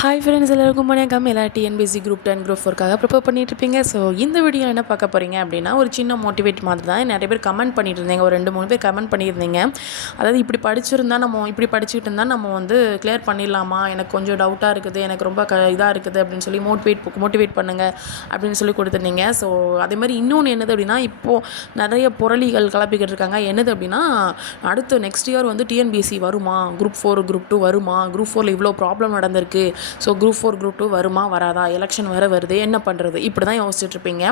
Hi friends, எல்லாருக்கும் வணக்கம். எல்லா டிஎன்பிஎஸ்சி குரூப் 10 குரூப் 4க்காக ப்ரிப்பேர் பண்ணிகிட்ருப்பீங்க. ஸோ இந்த வீடியோ என்ன பார்க்க போகிறீங்க அப்படின்னா, ஒரு சின்ன மோட்டிவேட் மாதிரி தான். நிறைய பேர் கமெண்ட் பண்ணிட்டு இருந்தீங்க, ஒரு 2-3 பேர் கமெண்ட் பண்ணியிருந்தீங்க. அதாவது இப்படி இப்படி படிச்சுக்கிட்டு இருந்தால் நம்ம வந்து கிளியர் பண்ணிடலாமா, எனக்கு கொஞ்சம் டவுட்டாக இருக்குது, எனக்கு ரொம்ப இதாக இருக்குது அப்படின்னு சொல்லி மோட்டிவேட் பண்ணுங்கள் அப்படின்னு சொல்லி கொடுத்துருந்தீங்க. ஸோ அதேமாதிரி இன்னொன்று என்னது அப்படின்னா, இப்போது நிறைய புரளிகள் கிளப்பிக்கிட்டு இருக்காங்க. என்னது அப்படின்னா, அடுத்து நெக்ஸ்ட் இயர் வந்து டிஎன்பிஎஸ்சி வருமா, குரூப் 4 குரூப் 2 வருமா, குரூப் 4 இவ்வளோ ப்ராப்ளம் நடந்திருக்கு, ஸோ குரூப் 4 குரூப் 2 வருமா வராதா, எலெக்ஷன் வேறு வருது, என்ன பண்ணுறது, இப்படி தான் யோசிச்சுட்ருப்பீங்க.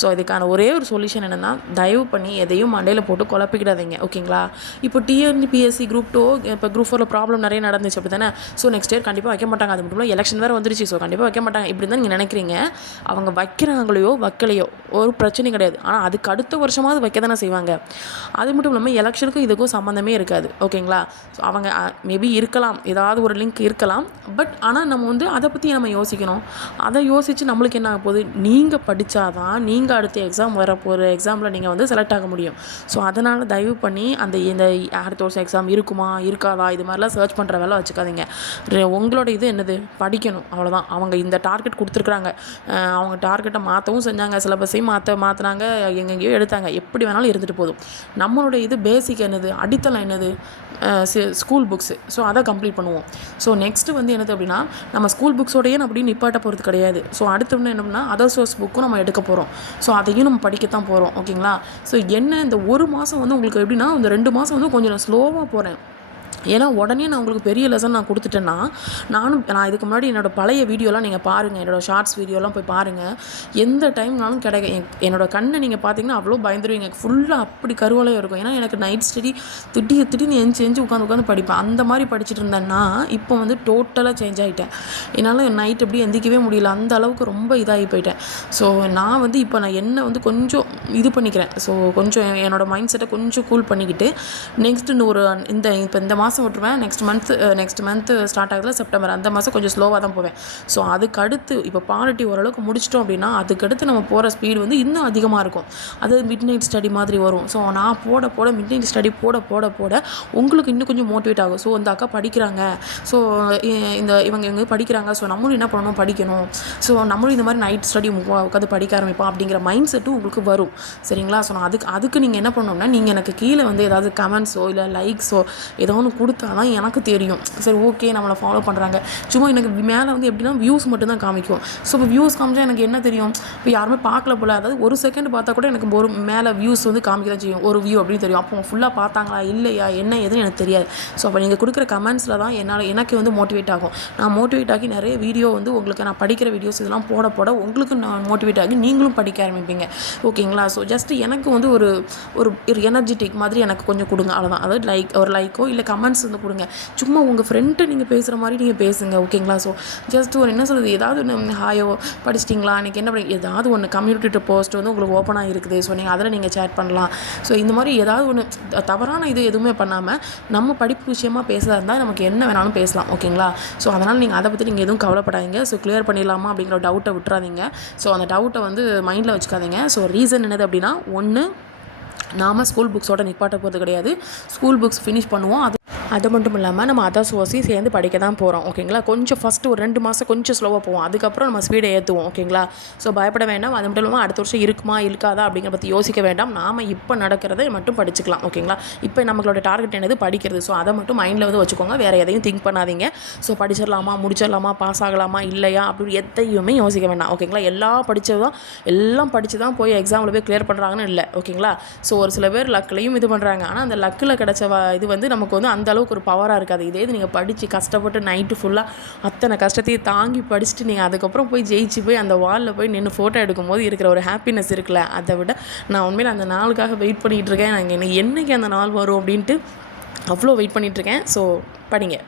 ஸோ இதுக்கான ஒரே ஒரு சொல்யூஷன் என்னென்னா, தயவு பண்ணி எதையும் மண்டையில் போட்டு குழப்பிக்கிடாதீங்க, ஓகேங்களா. இப்போ டிஎன்பிஎஸ்சி குரூப் 2 இப்போ குரூப் 4 ப்ராப்ளம் நிறைய நடந்துச்சு அப்படி தானே. ஸோ நெக்ஸ்ட் இயர் கண்டிப்பாக வைக்க மாட்டாங்க. அது மட்டும் இல்லை, எலெக்ஷன் வேறு வந்துருச்சு, ஸோ கண்டிப்பாக வைக்க மாட்டாங்க இப்படி தான் நீங்கள் நினைக்கிறீங்க. அவங்க வைக்கிறாங்களையோ வைக்கலையோ ஒரு பிரச்சனை கிடையாது. ஆனால் அதுக்கு அடுத்த வருஷமாவது வைக்க தானே செய்வாங்க. அது மட்டும் இல்லாமல் எலெக்ஷனுக்கும் இதுக்கும் சம்மந்தமே இருக்காது, ஓகேங்களா. ஸோ அவங்க மேபி இருக்கலாம், ஏதாவது ஒரு லிங்க் இருக்கலாம். பட் ஆனால் நம்ம வந்து அதை பற்றி நம்ம யோசிக்கணும். அதை யோசித்து நம்மளுக்கு என்ன ஆக போகுது, நீங்கள் படித்தாதான் நீங்கள் அடுத்த எக்ஸாம் வரப்போகிற எக்ஸாமில் நீங்கள் வந்து செலக்ட் ஆக முடியும். ஸோ அதனால் தயவு பண்ணி இந்த அடுத்த வருஷம் எக்ஸாம் இருக்குமா இருக்காதா இது மாதிரிலாம் சர்ச் பண்ணுற வேலை வச்சுக்காதீங்க. உங்களோட இது என்னது, படிக்கணும், அவ்வளோதான். அவங்க இந்த டார்கெட் கொடுத்துருக்குறாங்க, அவங்க டார்கெட்டை மாற்றவும் செஞ்சாங்க, சிலபஸையும் மாற்றினாங்க, எங்கெங்கேயோ எடுத்தாங்க, எப்படி வேணாலும் இருந்துட்டு போதும். நம்மளோட இது பேசிக் என்னது, அடித்தளம் என்னது, ஸ்கூல் புக்ஸு. ஸோ அதை கம்ப்ளீட் பண்ணுவோம். ஸோ நெக்ஸ்ட்டு வந்து என்னது அப்படின்னா, நம்ம ஸ்கூல் புக்ஸோடையே அப்படி நிப்பாட்ட போகிறது கிடையாது. ஸோ அடுத்து என்னன்னா, அதர் சோர்ஸ் புக்கும் நம்ம எடுக்க போகிறோம். ஸோ அதையும் நம்ம படிக்கத்தான் போகிறோம், ஓகேங்களா. ஸோ என்ன இந்த ஒரு மாதம் வந்து உங்களுக்கு எப்படின்னா, இந்த 2 மாதம் வந்து கொஞ்சம் ஸ்லோவாக போகிறேன். ஏன்னா உடனே நான் உங்களுக்கு பெரிய லெசன் நான் கொடுத்துட்டேன்னா, நான் இதுக்கு முன்னாடி என்னோடய பழைய வீடியோலாம் நீங்கள் பாருங்கள், என்னோடய ஷார்ட்ஸ் வீடியோலாம் போய் பாருங்கள். எந்த டைம்னாலும் என்னோடய கண்ணை நீங்கள் பார்த்தீங்கன்னா அவ்வளோ பயந்துருவீங்க. ஃபுல்லாக அப்படி கருவலையாக இருக்கும். ஏன்னா எனக்கு நைட் ஸ்டடி திடீர்னு எஞ்சி உட்காந்து படிப்பேன். அந்த மாதிரி படிச்சுட்டு இருந்தேன்னா இப்போ வந்து டோட்டலாக சேஞ்ச் ஆகிட்டேன். என்னால் நைட் எப்படி எந்திக்கவே முடியல, அந்த அளவுக்கு ரொம்ப இதாகி போயிட்டேன். ஸோ நான் வந்து இப்போ என்னை வந்து கொஞ்சம் இது பண்ணிக்கிறேன். ஸோ கொஞ்சம் என்னோடய மைண்ட் செட்டை கொஞ்சம் கூல் பண்ணிக்கிட்டு, நெக்ஸ்ட்டு இந்த மாதம் விட்டுருவேன். நெக்ஸ்ட் மந்த்து ஸ்டார்ட் ஆகுதுல செப்டம்பர், அந்த மாதம் கொஞ்சம் ஸ்லோவாக தான் போவேன். ஸோ அதுக்கடுத்து இப்போ பாலிட்டி ஓரளவுக்கு முடிச்சிட்டோம் அப்படின்னா, அதுக்கடுத்து நம்ம போகிற ஸ்பீடு வந்து இன்னும் அதிகமாக இருக்கும். அது மிட் நைட் ஸ்டடி மாதிரி வரும். ஸோ நான் போட மிட் நைட் ஸ்டடி போட உங்களுக்கு இன்னும் கொஞ்சம் மோட்டிவேட் ஆகும். ஸோ இந்த அக்கா படிக்கிறாங்க, ஸோ இவங்க படிக்கிறாங்க, ஸோ நம்மளும் என்ன பண்ணணும், படிக்கணும். ஸோ நம்மளும் இந்த மாதிரி நைட் ஸ்டடி உட்காந்து படிக்க ஆரம்பிப்போம் அப்படிங்கிற மைண்ட் செட்டும் உங்களுக்கு வரும், சரிங்களா. ஸோ நான் அதுக்கு நீங்கள் என்ன பண்ணணும்னா, நீங்கள் எனக்கு கீழே வந்து ஏதாவது கமெண்ட்ஸோ இல்லை லைக்ஸோ ஏதோ ஒன்று கொடுத்தா தான் எனக்கு தெரியும், சரி ஓகே நம்மளை ஃபாலோ பண்ணுறாங்க. சும்மா எனக்கு மேலே வந்து எப்படின்னா வியூஸ் மட்டும்தான் காமிக்கும். ஸோ இப்போ வியூஸ் காமிச்சா எனக்கு என்ன தெரியும், இப்போ யாருமே பார்க்கல போல், அதாவது ஒரு செகண்ட் பார்த்தா கூட எனக்கு ஒரு மேலே வியூஸ் வந்து காமிக்க தான் செய்யும், ஒரு வியூ அப்படின்னு தெரியும். அப்போ ஃபுல்லாக பார்த்தாங்களா இல்லையா என்ன எதுன்னு எனக்கு தெரியாது. ஸோ அப்போ நீங்கள் கொடுக்குற கமெண்ட்ஸில் தான் எனக்கு வந்து மோட்டிவேட் ஆகும். நான் மோட்டிவேட் ஆகி நிறைய வீடியோ வந்து உங்களுக்கு நான் படிக்கிற வீடியோஸ் இதெல்லாம் போட உங்களுக்கு நான் மோட்டிவேட் ஆகி நீங்களும் படிக்க ஆரம்பிப்பீங்க, ஓகேங்களா. ஸோ ஜஸ்ட் எனக்கு வந்து ஒரு எனர்ஜெட்டிக் மாதிரி எனக்கு கொஞ்சம் கொடுங்க, அவ்வளோதான். அதாவது ஒரு லைக்கோ இல்லை கமெண்ட்ஸ் வந்து கொடுங்க. சும்மா உங்கள் ஃப்ரெண்ட்டு நீங்கள் பேசுகிற மாதிரி நீங்கள் பேசுங்க, ஓகேங்களா. ஸோ ஜஸ்ட் ஒரு என்ன சொல்கிறது, ஏதாவது ஒன்று ஹாயோ படிச்சிட்டிங்களா, இன்றைக்கி என்ன பண்ணி ஏதாவது ஒன்று கம்யூனிட்டி போஸ்ட் வந்து உங்களுக்கு ஓப்பனாக இருக்குது, ஸோ நீங்கள் அதில் நீங்கள் சேட் பண்ணலாம். ஸோ இந்த மாதிரி ஏதாவது ஒன்று தவறான இது எதுவுமே பண்ணாமல் நம்ம படிப்பு விஷயமாக பேசுகிறதா இருந்தால் நமக்கு என்ன வேணாலும் பேசலாம், ஓகேங்களா. ஸோ அதனால் நீங்கள் அதை பற்றி நீங்கள் எதுவும் கவலைப்படாதீங்க. ஸோ கிளியர் பண்ணிடலாமா அப்படிங்கிற டவுட்டை விட்டுறாதீங்க. ஸோ அந்த டவுட்டை வந்து மைண்டில் வச்சுக்காதீங்க. ஸோ ரீசன் என்னது அப்படின்னா, ஒன்று நாம் ஸ்கூல் புக்ஸோட நிப்பாட்ட போகிறது கிடையாது, ஸ்கூல் புக்ஸ் ஃபினிஷ் பண்ணுவோம். அது மட்டும் இல்லாமல் நம்ம அதர் சோர்ஸையும் சேர்ந்து படிக்க தான் போகிறோம், ஓகேங்களா. கொஞ்சம் ஃபஸ்ட்டு ஒரு 2 மாதம் கொஞ்சம் ஸ்லோவாக போவோம், அதுக்கப்புறம் நம்ம ஸ்பீடை ஏற்றுவோம், ஓகேங்களா. ஸோ பயப்பட வேண்டாம். அது மட்டும் இல்லாமல் அடுத்த வருஷம் இருக்குமா இருக்காதா அப்படிங்கிற பற்றி யோசிக்க வேண்டாம். நாம் இப்போ நடக்கிறத மட்டும் படிச்சுக்கலாம், ஓகேங்களா. இப்போ நம்மளோட டார்கெட் என்னது, படிக்கிறது. ஸோ அதை மட்டும் மைண்டில் வந்து வச்சுக்கோங்க, வேறு எதையும் திங்க் பண்ணாதீங்க. ஸோ படிச்சிடலாமா, முடிச்சிடலாமா, பாஸ் ஆகலாமா இல்லையா அப்படி எதையுமே யோசிக்க வேண்டாம், ஓகேங்களா. எல்லாம் படித்து தான் போய் எக்ஸாமில் போய் கிளியர் பண்ணுறாங்கன்னு இல்லை, ஓகேங்களா. ஸோ ஒரு சில பேர் லக்லையும் இது பண்ணுறாங்க, ஆனால் அந்த லக்கில் கிடச்ச இது வந்து நமக்கு வந்து அந்த அளவுக்கு ஒரு பவராக இருக்காது. இதே இது நீங்கள் படித்து கஷ்டப்பட்டு நைட்டு ஃபுல்லாக அத்தனை கஷ்டத்தையும் தாங்கி படிச்சுட்டு நீங்கள் அதுக்கப்புறம் போய் ஜெயிச்சு போய் அந்த வாலில் போய் நின்று ஃபோட்டோ எடுக்கும்போது இருக்கிற ஒரு ஹாப்பினஸ் இருக்குல்ல, அதை விட நான் உண்மையில் அந்த நாளுக்காக வெயிட் பண்ணிகிட்டு இருக்கேன். நான் என்னைக்கு அந்த நாள் வரும் அப்படின்ட்டு அவ்வளோ வெயிட் பண்ணிகிட்ருக்கேன். ஸோ படிங்க.